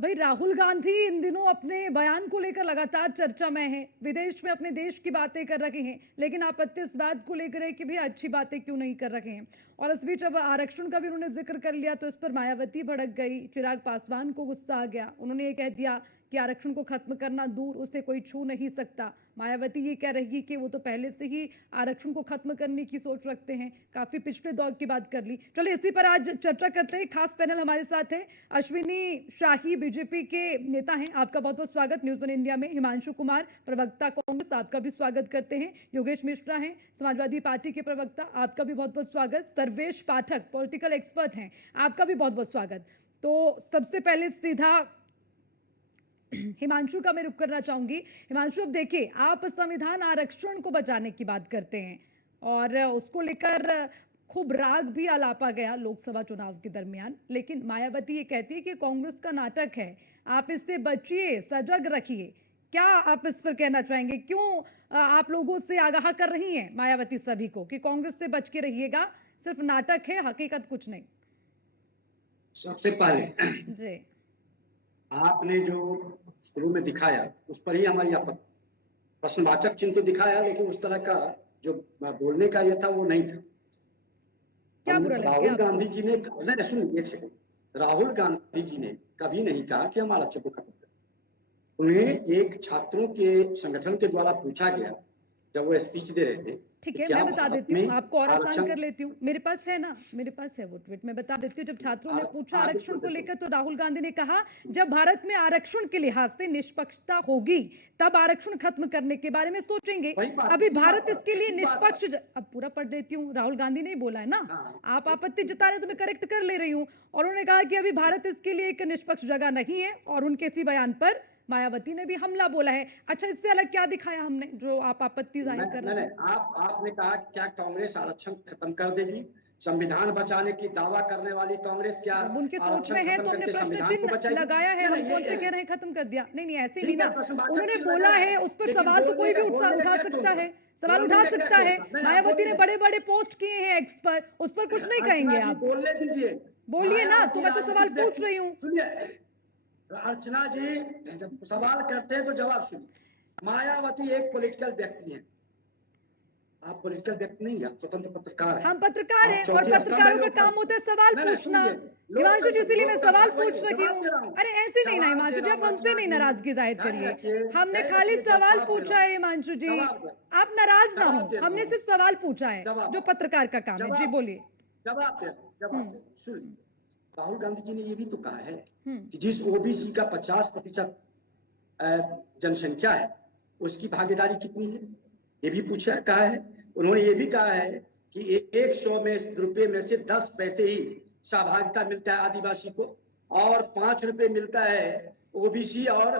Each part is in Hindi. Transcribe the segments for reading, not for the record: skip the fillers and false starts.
भाई राहुल गांधी इन दिनों अपने बयान को लेकर लगातार चर्चा में हैं, विदेश में अपने देश की बातें कर रहे हैं, लेकिन आपत्ति इस बात को लेकर है कि भी अच्छी बातें क्यों नहीं कर रहे हैं। और इस बीच अब आरक्षण का भी उन्होंने जिक्र कर लिया तो इस पर मायावती भड़क गई, चिराग पासवान को गुस्सा आ गया। उन्होंने ये कह दिया कि आरक्षण को खत्म करना दूर, उसे कोई छू नहीं सकता। मायावती ये कह रही कि वो तो पहले से ही आरक्षण को खत्म करने की सोच रखते हैं। काफी पिछले दौर की बात कर ली। चलिए इसी पर आज चर्चा करते हैं। खास पैनल हमारे साथ है अश्विनी शाही, बीजेपी के नेता हैं, आपका बहुत बहुत स्वागत न्यूज़ वन इंडिया में। हिमांशु कुमार, प्रवक्ता कांग्रेस, आपका भी स्वागत करते हैं। योगेश मिश्रा हैं, समाजवादी पार्टी के प्रवक्ता, आपका भी बहुत बहुत स्वागत। सर्वेश पाठक, पॉलिटिकल एक्सपर्ट हैं, आपका भी बहुत बहुत स्वागत। तो सबसे पहले सीधा हिमांशु का मैं रुख करना चाहूंगी। हिमांशु, अब देखिए, आप संविधान आरक्षण को बचाने की बात करते हैं और उसको लेकर खूब राग भी आलापा गया लोकसभा चुनाव के दरमियान, लेकिन मायावती ये कहती है कि कांग्रेस का नाटक है, आप इससे बचिए, सजग रखिए। क्या आप इस पर कहना चाहेंगे? क्यों आप लोगों से आगाह कर रही हैं मायावती सभी को कि कांग्रेस से बच के रहिएगा, सिर्फ नाटक है, हकीकत कुछ नहीं? सबसे पहले जी, आपने जो शुरू में दिखाया उस पर ही हमारी आपत्ति। प्रश्नवाचक चिन्ह तो दिखाया, लेकिन उस तरह का जो बोलने का यह था वो नहीं था। क्या बुरा लगा? राहुल गांधी जी ने, नहीं सुनिए एक सेकंड, राहुल गांधी जी ने कभी नहीं कहा कि हम आरक्षण को खत्म करें। उन्हें एक छात्रों के संगठन के द्वारा पूछा गया जब वो स्पीच दे रहे थे। ठीक है, मैं बता देती हूँ आपको और आसान कर लेती हूँ। मेरे पास है ना, मेरे पास है वो ट्वीट, मैं बता देती हूँ। जब छात्रों ने पूछा आरक्षण को लेकर तो राहुल गांधी ने कहा, जब भारत में आरक्षण के लिहाज से निष्पक्षता होगी तब आरक्षण खत्म करने के बारे में सोचेंगे। अभी भारत इसके लिए निष्पक्ष, अब पूरा पढ़ देती हूँ, राहुल गांधी ने बोला है ना, आप आपत्ति जता रहे तो मैं करेक्ट कर ले रही हूँ। और उन्होंने कहा कि अभी भारत इसके लिए एक निष्पक्ष जगह नहीं है, और उनके इसी बयान पर मायावती ने भी हमला बोला है। अच्छा, इससे अलग क्या दिखाया हमने जो आप आपत्ति जाहिर कर रहे हैं? आपने कहा क्या कांग्रेस आरक्षण खत्म कर देगी? संविधान बचाने की दावा करने वाली कांग्रेस क्या उनकी सोच में है तो हमने प्रश्न चिन्ह लगाया है। हम कौन से कह रहे हैं खत्म कर दिया? नहीं, ऐसे नहीं ना, उन्होंने बोला है, उस पर सवाल तो कोई भी उठा सकता है, सवाल उठा सकता है। मायावती ने बड़े बड़े पोस्ट किए हैं एक्स पर, उस पर कुछ नहीं कहेंगे आप? बोलने दीजिए, बोलिए ना, तो मैं तो सवाल पूछ रही हूँ। सुनिए अर्चना जी, जब सवाल करते हैं तो जवाब सुनिए। मायावती एक पॉलिटिकल व्यक्ति है, आप पॉलिटिकल व्यक्ति नहीं है, स्वतंत्र पत्रकार है। हम पत्रकार हैं और पत्रकारों का काम होता है सवाल पूछना। हिमांशु जी, इसलिए मैं सवाल पूछ रही हूँ। अरे ऐसे नहीं ना हिमांशु जी, आप हमसे नहीं नाराजगी जाहिर करिए। हमने खाली सवाल पूछा है हिमांशु जी, आप नाराज ना हो, हमने सिर्फ सवाल पूछा है जो पत्रकार का काम है। जी बोलिए। जवाब दे सुन, राहुल गांधी जी ने ये भी तो कहा है कि जिस ओबीसी का 50% जनसंख्या है उसकी भागीदारी कितनी है, ये भी पूछा कहा है। उन्होंने ये भी कहा है कि 100 में रुपए में से 10 पैसे ही सहभागिता मिलता है आदिवासी को, और 5 रुपए मिलता है ओबीसी और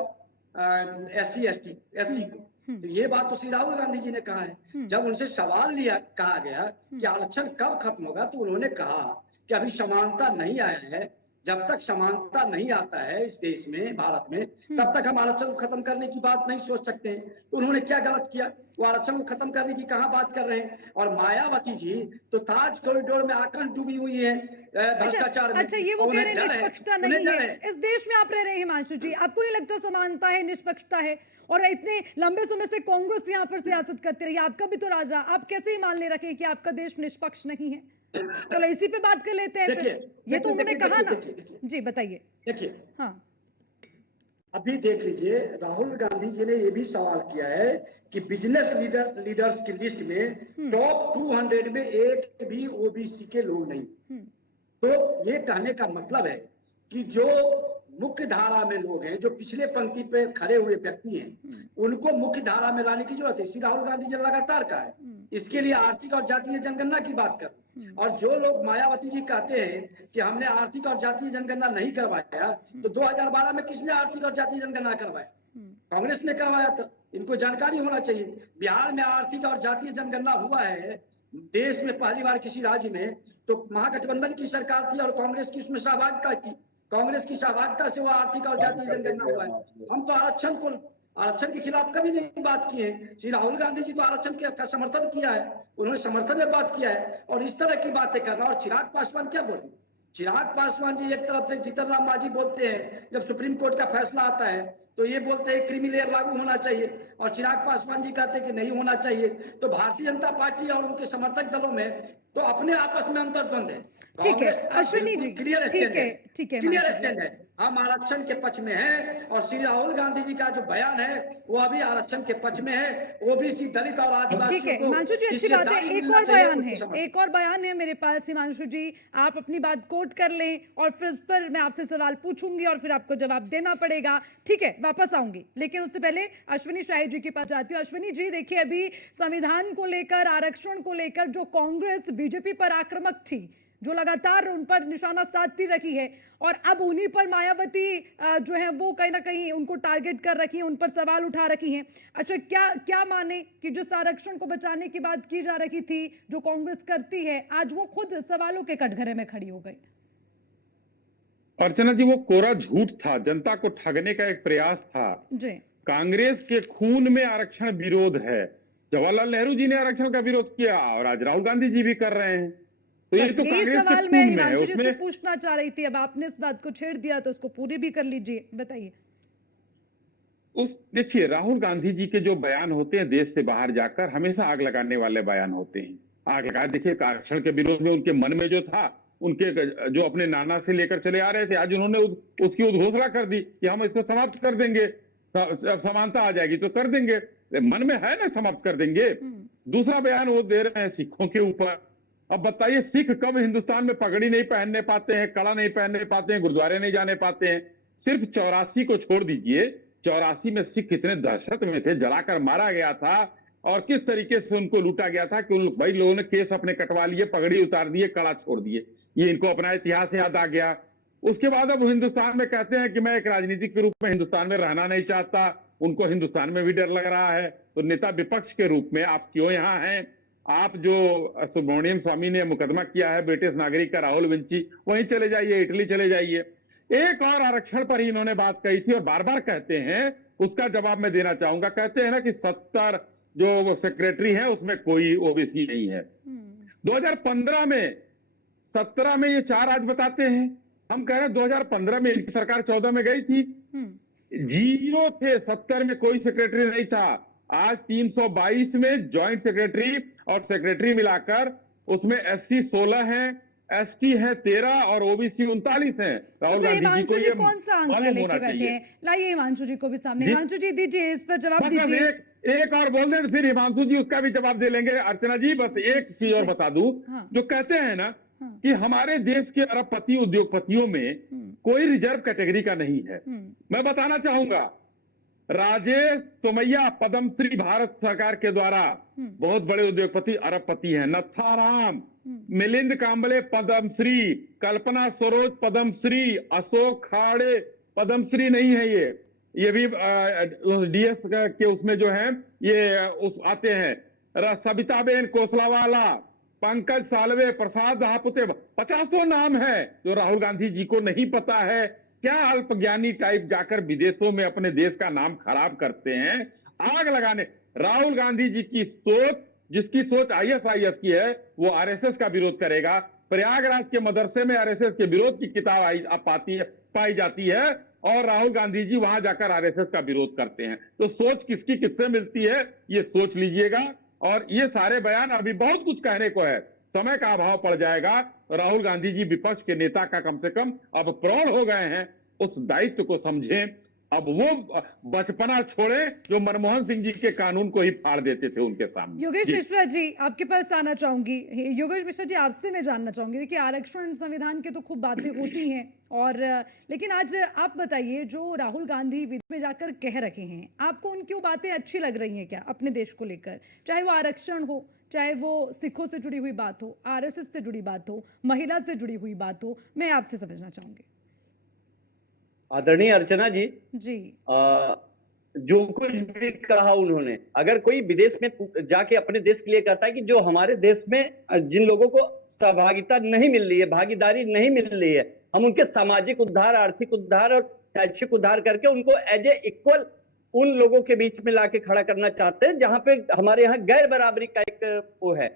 एससी को। तो ये बात तो श्री राहुल गांधी जी ने कहा है। जब उनसे सवाल कहा गया कि आरक्षण कब खत्म होगा, तो उन्होंने कहा कि अभी समानता नहीं आया है, जब तक समानता नहीं आता है इस देश में, भारत में, तब तक हम आरक्षण को खत्म करने की बात नहीं सोच सकते हैं। तो उन्होंने क्या गलत किया? वो आरक्षण को खत्म करने की कहाँ बात कर रहे हैं? और मायावती जी तो ताज कॉरिडोर में आकर डूबी हुई है भ्रष्टाचार में। अच्छा, ये वो कह रहे हैं निष्पक्षता नहीं है। इस देश में आप रह रहे हैं हिमांशु जी, आपको नहीं लगता समानता है, निष्पक्षता है? और इतने लंबे समय से कांग्रेस यहाँ पर सियासत करती रही, आपका भी तो राजा, आप कैसे ही मान ले रखे कि आपका देश निष्पक्ष नहीं है? चलो इसी पे बात कर लेते हैं फिर। ये तो उन्होंने कहा ना। जी बताइए। देखिए, हाँ, अभी देख लीजिए, राहुल गांधी जी ने ये भी सवाल किया है कि बिजनेस लीडर्स की लिस्ट में टॉप 200 में एक भी ओबीसी के लोग नहीं। तो ये कहने का मतलब है कि जो मुख्य धारा में लोग हैं, जो पिछले पंक्ति पे खड़े हुए व्यक्ति हैं, उनको मुख्य धारा में लाने की जरूरत है। श्री राहुल गांधी जी लगातार कहा है, इसके लिए आर्थिक और जातीय जनगणना की बात कर। और जो लोग मायावती जी कहते हैं कि हमने आर्थिक और जातीय जनगणना नहीं करवाया, तो 2012 में किसने आर्थिक और जातीय जनगणना करवाया? कांग्रेस ने करवाया था। इनको जानकारी होना चाहिए। बिहार में आर्थिक और जातीय जनगणना हुआ है देश में पहली बार किसी राज्य में, तो महागठबंधन की सरकार थी और कांग्रेस की उसमें सहभागिता की। कांग्रेस की सहभागिता से वो आर्थिक और जातीय जनगणना हुआ है। हम तो आरक्षण के खिलाफ कभी नहीं बात की है। श्री राहुल गांधी जी तो आरक्षण का समर्थन किया है, उन्होंने समर्थन में बात किया है। और इस तरह की बातें करना, और चिराग पासवान क्या बोले? चिराग पासवान जी एक तरफ से जीतन राम मांझी बोलते हैं, जब सुप्रीम कोर्ट का फैसला आता है तो ये बोलते हैं क्रीमी लेयर लागू होना चाहिए, और चिराग पासवान जी कहते हैं कि नहीं होना चाहिए। तो भारतीय जनता पार्टी और उनके समर्थक दलों में तो अपने आपस में अंतर्द्वंद है। ठीक है कांग्रेस का अश्विनी बिल्कुल जी, क्लियर स्टैंड है, ठीक है क्लियर हिमांशु जी। स्टैंड है, हम आरक्षण के पक्ष में हैं। और श्री राहुल गांधी जी का जो बयान है वो अभी आरक्षण के पक्ष में है। ओबीसी, दलित और ठीक आदिवासियों है को हिमांशु जी, अच्छी बात है। हिस्सेदारी एक मिलना और चाहिए, बयान उसको है, समझ। एक और बयान है मेरे पास हिमांशु जी, आप अपनी बात कोट कर लें और फिर इस पर मैं आपसे सवाल पूछूंगी और फिर आपको जवाब देना पड़ेगा। ठीक है, वापस आऊंगी, लेकिन उससे पहले अश्विनी शाही जी के पास जाती हूँ। अश्विनी जी देखिए, अभी संविधान को लेकर, आरक्षण को लेकर जो कांग्रेस बीजेपी पर आक्रामक थी, जो लगातार उन पर निशाना साधती रही है, और अब उन्हीं पर मायावती जो है वो कहीं ना कहीं उनको टारगेट कर रखी है, उन पर सवाल उठा रखी हैं। अच्छा, क्या क्या माने कि जिस आरक्षण को बचाने की बात की जा रही थी, जो कांग्रेस करती है, आज वो खुद सवालों के कटघरे में खड़ी हो गई। अर्चना जी, वो कोरा झूठ था, जनता को ठगने का एक प्रयास था। जी। कांग्रेस के खून में आरक्षण विरोध है। जवाहरलाल नेहरू जी ने आरक्षण का विरोध किया और आज राहुल गांधी जी भी कर रहे हैं। तो ये बस तो यही कांग्रेस के सवाल मैं खून में है। हिमांशु जी से उसमें पूछना चाह रही थी, अब आपने इस बात को छेड़ दिया तो उसको पूरी भी कर लीजिए, बताइए। देखिए, राहुल गांधी जी के जो बयान होते हैं देश से बाहर जाकर, हमेशा आग लगाने वाले बयान होते हैं। आग लगा, देखिए आरक्षण के विरोध में उनके मन में जो था, उनके जो अपने नाना से लेकर चले आ रहे थे, आज उन्होंने उसकी उद्घोषणा कर दी कि हम इसको समाप्त कर देंगे, समानता आ जाएगी तो कर देंगे। मन में है ना, समाप्त कर देंगे। दूसरा बयान वो दे रहे हैं सिखों के ऊपर। अब बताइए, सिख कब हिंदुस्तान में पगड़ी नहीं पहनने पाते हैं, कड़ा नहीं पहनने पाते हैं, गुरुद्वारे नहीं जाने पाते हैं? सिर्फ 84 को छोड़ दीजिए, 84 में सिख कितने दहशत में थे, जलाकर मारा गया था, और किस तरीके से उनको लूटा गया था कि उन भाई लोगों ने केस अपने कटवा लिए, पगड़ी उतार दिए, कड़ा छोड़ दिए। ये इनको अपना इतिहास याद आ गया। उसके बाद अब हिंदुस्तान में कहते हैं कि मैं एक राजनीतिक के रूप में हिंदुस्तान में रहना नहीं चाहता, उनको हिंदुस्तान में भी डर लग रहा है। तो नेता विपक्ष के रूप में आप क्यों यहाँ हैं? आप जो सुब्रमण्यम स्वामी ने मुकदमा किया है ब्रिटिश नागरिक का, राहुल विंची, वहीं चले जाइए, इटली चले जाइए। एक और आरक्षण पर ही इन्होंने बात कही थी और बार बार कहते हैं, उसका जवाब मैं देना चाहूंगा। कहते हैं ना कि 70 जो सेक्रेटरी हैं उसमें कोई ओबीसी नहीं है। 2015 में, 17 में ये 4 आज बताते हैं। हम कह रहे हैं 2015 में इनकी सरकार 14 में गई थी, 0 थे, 70 में कोई सेक्रेटरी नहीं था। आज 322 में ज्वाइंट सेक्रेटरी और सेक्रेटरी मिलाकर उसमें एससी 16 हैं, एसटी है 13 और ओबीसी 39 हैं। राहुल गांधी जी को ये कौन सा आंकड़ा लेके बैठे हैं? लाइए हिमांशु जी को भी सामने। हिमांशु जी दीजिए इस पर जवाब दीजिए। एक और बोल दें फिर हिमांशु जी उसका भी जवाब दे लेंगे। अर्चना जी, बस एक चीज और बता दूं। हाँ। जो कहते हैं ना कि हमारे देश के अरबपति उद्योगपतियों में कोई रिजर्व कैटेगरी का नहीं है, मैं बताना चाहूंगा, राजेश सोमैया पद्मश्री भारत सरकार के द्वारा, बहुत बड़े उद्योगपति अरबपति हैं। नथाराम, मिलिंद कांबले पद्मश्री, कल्पना सरोज पद्मश्री, अशोक खाड़े पद्मश्री नहीं है ये भी डीएस के उसमें जो है ये उस आते हैं। सबिताबेन कोसलावाला, पंकज सालवे, प्रसाद हापुते, 50 नाम है जो राहुल गांधी जी को नहीं पता है। क्या अल्पज्ञानी टाइप जाकर विदेशों में अपने देश का नाम खराब करते हैं, आग लगाने। राहुल गांधी जी की सोच, जिसकी सोच आईएसआईएस की है, वो आरएसएस का विरोध करेगा। प्रयागराज के मदरसे में आरएसएस के विरोध की किताब पाई जाती है और राहुल गांधी जी वहां जाकर आरएसएस का विरोध करते हैं। तो सोच किसकी किससे मिलती है, ये सोच लीजिएगा। और ये सारे बयान, अभी बहुत कुछ कहने को है, समय का अभाव पड़ जाएगा। राहुल गांधी जी विपक्ष के नेता का कम से कम अब प्रौढ़ हो गए हैं, उस दायित्व को समझें। अब वो बचपना छोड़ें जो मनमोहन सिंह जी के कानून को ही फाड़ देते थे उनके सामने। योगेश मिश्रा जी, आपके पास आना चाहूंगी। योगेश मिश्रा जी, आपसे मैं जानना चाहूंगी, देखिए आरक्षण संविधान के तो खूब बातें होती हैं, और लेकिन आज आप बताइए, जो राहुल गांधी विदेश में जाकर कह रहे हैं, आपको उनकी वो बातें अच्छी लग रही हैं क्या अपने देश को लेकर? चाहे वो आरक्षण हो, चाहे वो सिखों से जुड़ी हुई बात हो, आरएसएस से जुड़ी बात हो, महिला से जुड़ी हुई बात हो, मैं आपसे समझना चाहूंगी। आदरणीय अर्चना जी, जो कुछ भी कहा उन्होंने, अगर कोई विदेश में जाके अपने देश के लिए कहता है कि जो हमारे देश में जिन लोगों को सहभागिता नहीं मिल रही है, भागीदारी नहीं मिल रही है, हम उनके सामाजिक उद्धार, आर्थिक उद्धार और शैक्षिक उद्धार करके उनको एज ए इक्वल उन लोगों के बीच में लाके खड़ा करना चाहते हैं जहां पे हमारे यहाँ गैर बराबरी का एक वो है।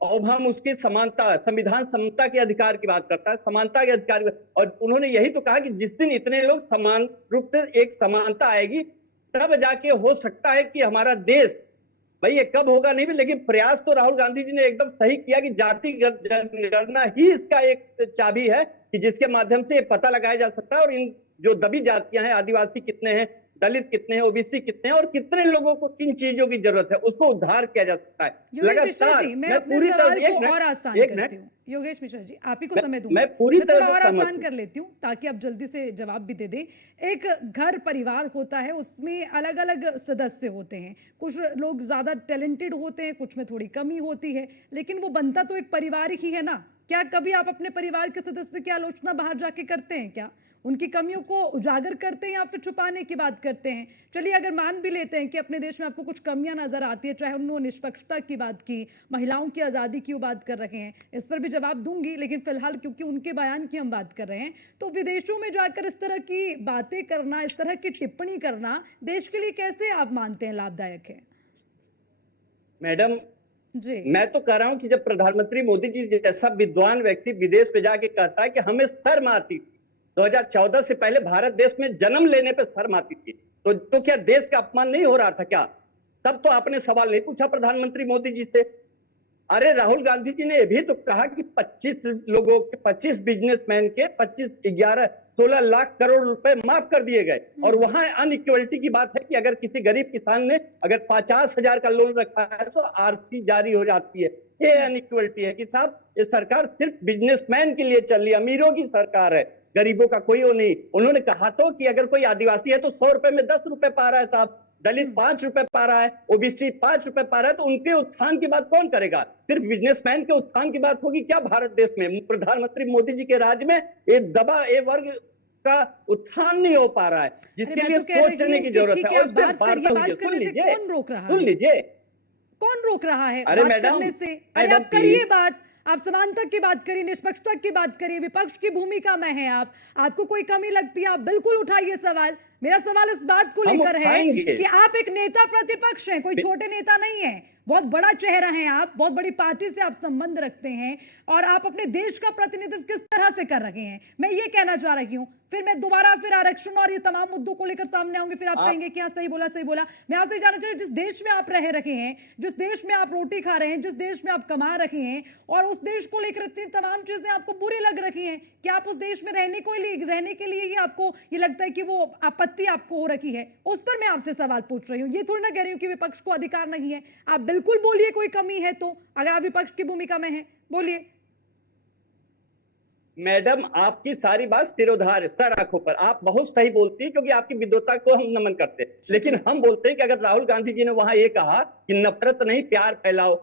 और हम उसकी समानता, संविधान समता के अधिकार की बात करता है, समानता के अधिकार और उन्होंने यही तो कहा कि जिस दिन इतने लोग समान रूप से एक समानता आएगी तब जाके हो सकता है कि हमारा देश, भाई ये कब होगा नहीं भी, लेकिन प्रयास तो राहुल गांधी जी ने एकदम सही किया कि जाति जनगणना ही इसका एक चाबी है कि जिसके माध्यम से ये पता लगाया जा सकता है और इन जो दबी जातियां हैं, आदिवासी कितने हैं, दलित कितने हैं, ओबीसी कितने हैं और कितने लोगों को किन चीजों की जरूरत है उसको उद्धार किया जा सकता है योगेश मिश्रा जी, मैं अपने पूरी सवाल तरह को और आसान करती हूँ। योगेश मिश्रा जी, आप ही को समय दूंगा। मैं पूरी थोड़ा तरह और से सहमत आसान हूं। कर लेती हूँ ताकि आप जल्दी से जवाब भी दे दें। एक घर परिवार होता है, उसमें अलग अलग सदस्य होते हैं, कुछ लोग ज्यादा टैलेंटेड होते हैं, कुछ में थोड़ी कमी होती है, लेकिन वो बनता तो एक परिवार ही है ना। क्या कभी आप अपने परिवार के सदस्य की आलोचना बाहर जाके करते हैं क्या? उनकी कमियों को उजागर करते हैं या फिर छुपाने की बात करते हैं? चलिए अगर मान भी लेते हैं कि अपने देश में आपको कुछ कमियां नजर आती है, चाहे उन्होंने निष्पक्षता की बात की, महिलाओं की आज़ादी की बात कर रहे हैं, इस पर भी जवाब दूंगी, लेकिन फिलहाल क्योंकि उनके बयान की हम बात कर रहे हैं, तो विदेशों में जाकर इस तरह की बातें करना, इस तरह की टिप्पणी करना देश के लिए कैसे आप मानते हैं लाभदायक है? मैडम जी मैं तो कह रहा हूं कि जब प्रधानमंत्री मोदी जी जैसा विद्वान व्यक्ति विदेश पे जाके कहता है कि हमें शर्म आती थी 2014 से पहले भारत देश में जन्म लेने पे शर्म आती थी, तो क्या देश का अपमान नहीं हो रहा था क्या? तब तो आपने सवाल नहीं पूछा प्रधानमंत्री मोदी जी से। अरे राहुल गांधी जी ने ये भी तो कहा कि 25 लोगों के 25 बिजनेसमैन के 16 लाख करोड़ रुपए माफ कर दिए गए और वहां अनइक्वलिटी की बात है कि अगर किसी गरीब किसान ने अगर 50,000 का लोन रखा है तो आरसी जारी हो जाती है। ये अनइक्वलिटी है कि साहब ये सरकार सिर्फ बिजनेसमैन के लिए चल रही है, अमीरों की सरकार है, गरीबों का कोई वो नहीं। उन्होंने कहा तो कि अगर कोई आदिवासी है तो 100 रुपए में 10 रुपए पा रहा है साहब, दलित 5 रुपए पा रहा है, ओबीसी 5 रुपए पा रहा है, तो उनके उत्थान की बात कौन करेगा? सिर्फ बिजनेसमैन के उत्थान की बात होगी क्या भारत देश में? प्रधानमंत्री मोदी जी के राज में ये दबा ए वर्ग का उत्थान नहीं हो पा रहा है, जिसके लिए सोचने की जरूरत है। और उस पर बात करने से कौन रोक रहा है? सुन लीजिए, कौन रोक रहा है अरे बात मैडम, करने से? अरे आप करिए बात, आप समानता की बात करिए, निष्पक्षता की बात करिए, विपक्ष की भूमिका में है आप, आपको कोई कमी लगती है आप बिल्कुल उठाइए सवाल। मेरा सवाल इस बात को लेकर है कि आप एक नेता प्रतिपक्ष हैं, कोई छोटे नेता नहीं है, बहुत बड़ा चेहरा है आप, बहुत बड़ी पार्टी से आप संबंध रखते हैं और आप अपने देश का प्रतिनिधित्व किस तरह से कर रहे हैं, मैं ये कहना चाह रही हूँ। फिर मैं दोबारा फिर आरक्षण और ये तमाम मुद्दों को लेकर सामने आऊंगी, फिर आप कहेंगे कि हाँ सही बोला सही बोला। मैं आपसे जानना चाह रही हूँ, जिस देश में आप रह रहे हैं, जिस देश में आप रोटी खा रहे हैं, जिस देश में आप कमा रहे हैं और उस देश को लेकर इतनी तमाम चीजें आपको बुरी लग रही हैं, क्या आप उस देश में रहने के लिए ही आपको ये लगता है कि वो आपत्ति आपको हो रखी है? उस पर मैं आपसे सवाल पूछ रही हूँ, ये थोड़ी ना कह रही हूँ कि विपक्ष को अधिकार नहीं है। आप बिल्कुल बोलिए कोई कमी है तो, अगर आप विपक्ष की भूमिका में हैं बोलिए। मैडम आपकी सारी बात सिरोधार है, सर आंखों पर, आप बहुत सही बोलती है क्योंकि आपकी विद्वता को हम नमन करते हैं। लेकिन हम बोलते हैं कि अगर राहुल गांधी जी ने वहां ये कहा कि नफरत नहीं प्यार फैलाओ,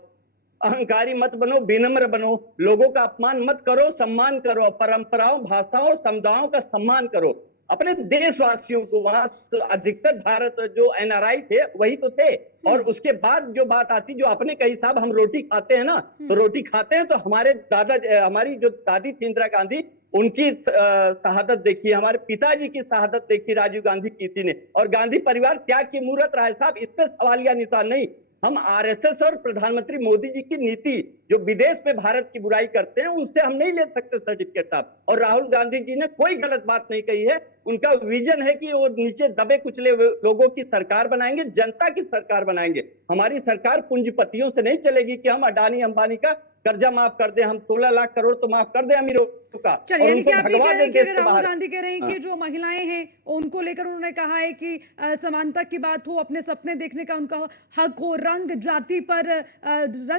अहंकारी मत बनो, विनम्र बनो, लोगों का अपमान मत करो, सम्मान करो, परंपराओं, भाषाओं और समुदायों का सम्मान करो, अपने देशवासियों को, वहां अधिकतर भारत जो एनआरआई थे वही तो थे। और उसके बाद जो बात आती, जो आपने कही साहब हम रोटी खाते हैं ना, तो रोटी खाते हैं तो हमारी जो दादी थी इंदिरा गांधी, उनकी शहादत देखी, हमारे पिताजी की शहादत देखी राजीव गांधी किसी ने, और गांधी परिवार त्याग की मूर्त रहा है साहब, इस पे सवालिया निशान नहीं। हम आरएसएस और प्रधानमंत्री मोदी जी की नीति जो विदेश में भारत की बुराई करते हैं उनसे हम नहीं ले सकते सर्टिफिकेट साहब। और राहुल गांधी जी ने कोई गलत बात नहीं कही है, उनका विजन है कि वो नीचे दबे कुचले लोगों की सरकार बनाएंगे, जनता की सरकार बनाएंगे। हमारी सरकार पूंजीपतियों से नहीं चलेगी कि हम अडानी अंबानी का कर्जा माफ कर दे, हम 16 लाख करोड़ तो माफ कर दे अमीरों का। चलिए, यानी कि आप ये कह रहे हैं कि राहुल गांधी कह रहे हैं कि जो महिलाएं हैं उनको लेकर उन्होंने कहा है कि समानता की बात हो, अपने सपने देखने का उनका हक हो, रंग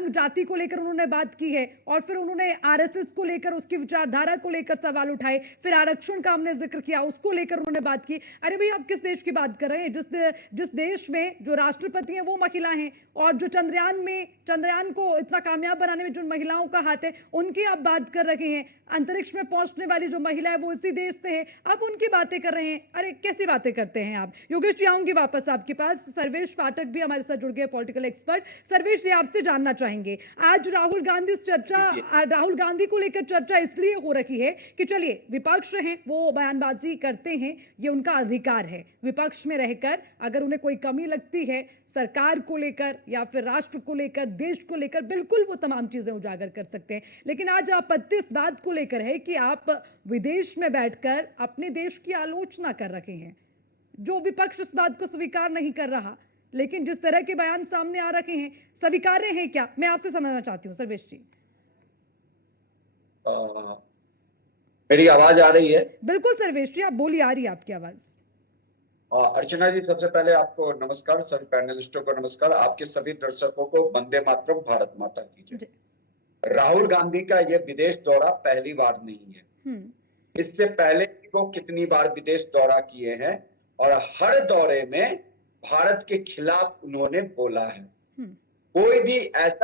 जाति को लेकर उन्होंने बात की है, और फिर उन्होंने आरएसएस को लेकर उसकी विचारधारा को लेकर सवाल उठाए, फिर आरक्षण का हमने जिक्र किया, उसको लेकर उन्होंने बात की। अरे भाई आप किस देश की बात कर रहे हैं? जिस देश में जो राष्ट्रपति हैं वो महिला हैं, और जो चंद्रयान को इतना कामयाब बनाने में जो महिलाओं का हाथ है उनकी आप बात कर रहे हैं, अंतरिक्ष में पहुंचने वाली जो महिला है वो इसी देश से है, आप उनकी बातें कर रहे हैं। अरे कैसी बातें करते हैं आप? योगेश जी आऊंगी वापस आपके पास, सर्वेश पाठक भी हमारे साथ जुड़ गए, पॉलिटिकल एक्सपर्ट। सर्वेश जी आपसे जानना चाहेंगे, आज राहुल गांधी को लेकर चर्चा इसलिए हो रही है कि चलिए विपक्ष हैं वो बयानबाजी करते हैं, ये उनका अधिकार है, विपक्ष में रहकर अगर उन्हें कोई कमी लगती है सरकार को लेकर या फिर राष्ट्र को लेकर, देश को लेकर, बिल्कुल वो तमाम चीजें उजागर कर सकते हैं। लेकिन आज आपत्ति इस बात को लेकर है कि आप विदेश में बैठकर अपने देश की आलोचना कर रहे हैं, जो विपक्ष इस बात को स्वीकार नहीं कर रहा। लेकिन जिस तरह के बयान सामने आ रखे हैं, स्वीकार्य हैं क्या? मैं आपसे समझना चाहती हूँ सर्वेश जी। मेरी आवाज आ रही है? बिल्कुल सर्वेश जी, आप बोलिए, आ रही है आपकी आवाज। अर्चना जी, सबसे पहले आपको नमस्कार, सभी पैनलिस्टों को नमस्कार, आपके सभी दर्शकों को वंदे मातरम, भारत माता की जय। राहुल गांधी का यह विदेश दौरा पहली बार नहीं है। इससे पहले वो कितनी बार विदेश दौरा किए हैं और हर दौरे में भारत के खिलाफ उन्होंने बोला है। कोई भी ऐसा